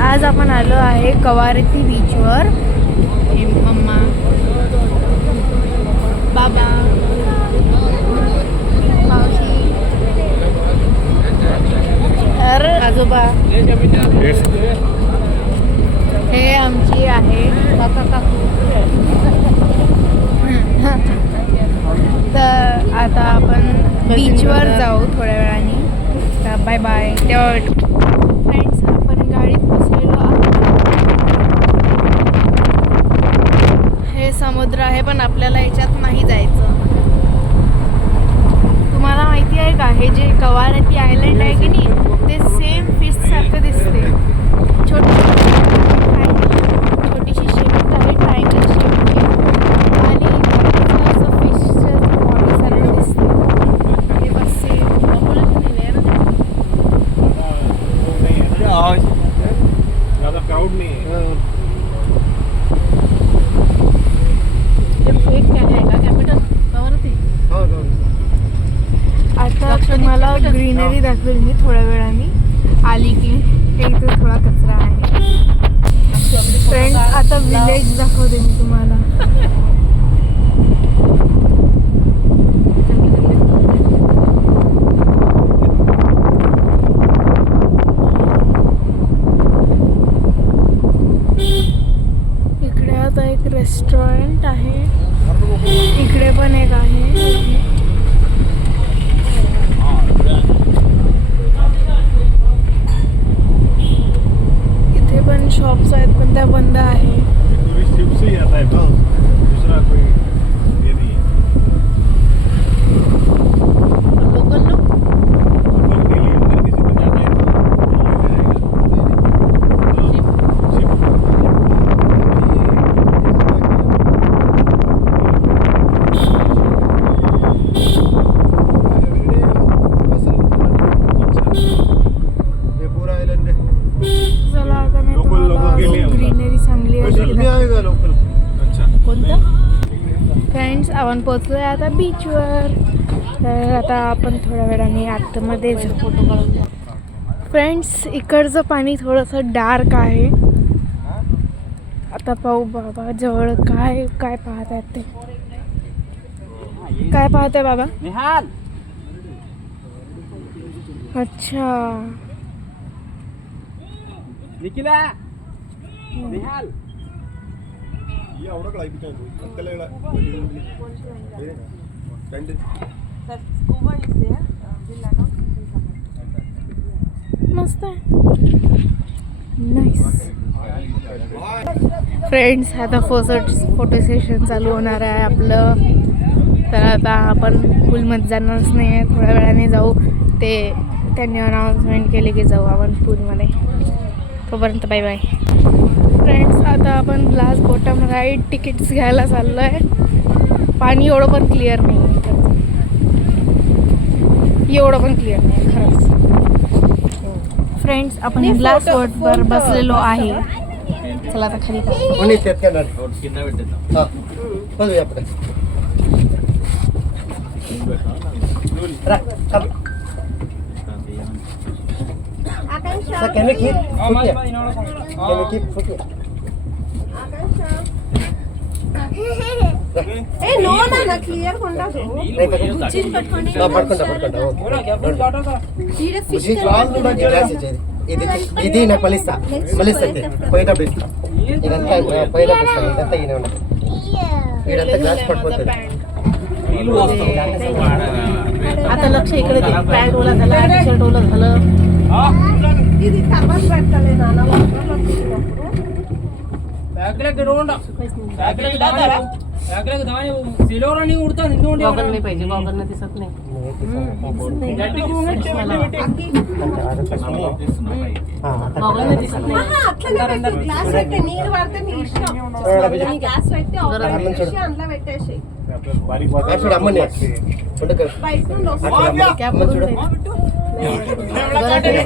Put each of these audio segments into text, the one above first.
आज आपण आलो आहे कवारती बीचवर. मम्मा, बाबा, मावशी, आजोबा, हे आमची आहे काका काकू. तर आता आपण बीचवर जाऊ थोड्या वेळाने. तर बाय बाय. तेव्हा फ्रेंड्स, आपण गाडीत बसलेलो आहोत. हे समुद्र आहे पण आपल्याला याच्यात नाही जायचं. तुम्हाला माहिती आहे का, हे जे कवारती आयलंड आहे की नाही, ते सेम फिश सारखं दिसते. छोटीशी शेप आहे, ट्रायंगल शेपची, आणि असं फिशच्या बॉडी सारखं दिसते. हे बस सेम ज़्यादा क्राउड नहीं है. आता तुम्हाला ग्रीनरी दाखवेल मी थोड्या वेळाने आली की. हे इथे थोडा कचरा आहे. फ्रेंड्स, आता विलेज दाखवते मी तुम्हाला. इकडे आता एक रेस्टॉरंट आहे, इकडे पण एक आहे. इथे पण शॉप्स आहेत पण त्या बंद आहे. टूरिस्ट शिप से ही आता है तो दूसरा कोई ये नहीं है. लोकल लोग लोकल डेली अगर किसी को जाना है चला आता मी तुम्हाला ग्रीनरी चांगली आहे. लोकल. अच्छा. कोणतं? फ्रेंड्स, आपण पोचलोय आता बीचवर. तर आता आपण थोड्या वेळाने आतमध्ये फोटो काढूया. फ्रेंड्स, इकडचं पाणी थोडंसं डार्क आहे. आता पाहू बाबा जवळ काय काय पाहत आहेत ते. काय पाहत आहे बाबा? निहाल. अच्छा, निखिला. निहाल. ये आवड़ा कढ़ाई बिछा दो. अंकल ले मस्त आहे. नाईस. फ्रेंड्स, आता फोटो सेशन चालू होणार आहे आपलं. तर आता आपण पूलमध्ये जाणारच नाही आहे, थोड्या वेळाने जाऊ. ते त्यांनी अनाउन्समेंट केले की जाऊ आपण पूलमध्ये. तोपर्यंत बाय बाय. फ्रेंड्स, आता आपण ग्लास बॉटम राईड तिकीट्स घ्यायला चाललो आहे. पाणी एवढं पण क्लिअर नाही आहे, एवढं पण क्लिअर नाही खरंच. फ्रेंड्स, आपण ग्लास बोटवर बसलेलो आहे. चला आता खाली ఇది నాకు మలిస్తా పోయినా బెస్ట్. ఇదంతా పోయినా బెస్ట్. ఇదంతా ఈయన ఇదంతా గ్లాస్ పడిపోతుంది. आता लक्ष इकडे दे. पॅन्ट ओला झाला, टी शर्ट ओला झालं. ఇది తర్వాత పెట్టాలి నాన్న. गॉगल नाही पाहिजे, गॉगल न दिसत नाही. गॉगल न दिसत नाही. గ్లాస్ పెట్టి నీరు పడితే నీ ఇష్టం. గ్లాస్ పెట్టి అందులో పెట్టేసి बारीक అమ్మని బయట నుండి వస్తుంది. कॅप करून दे.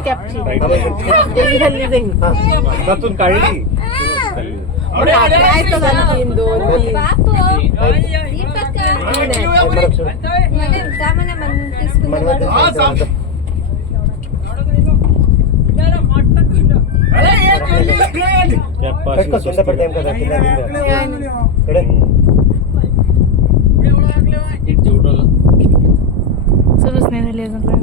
कॅपची त्यातून काढली. काय तर झालं 3 2 3. कटका सुंदर पडते एम का इकडे सुरूच नाही झाली अजून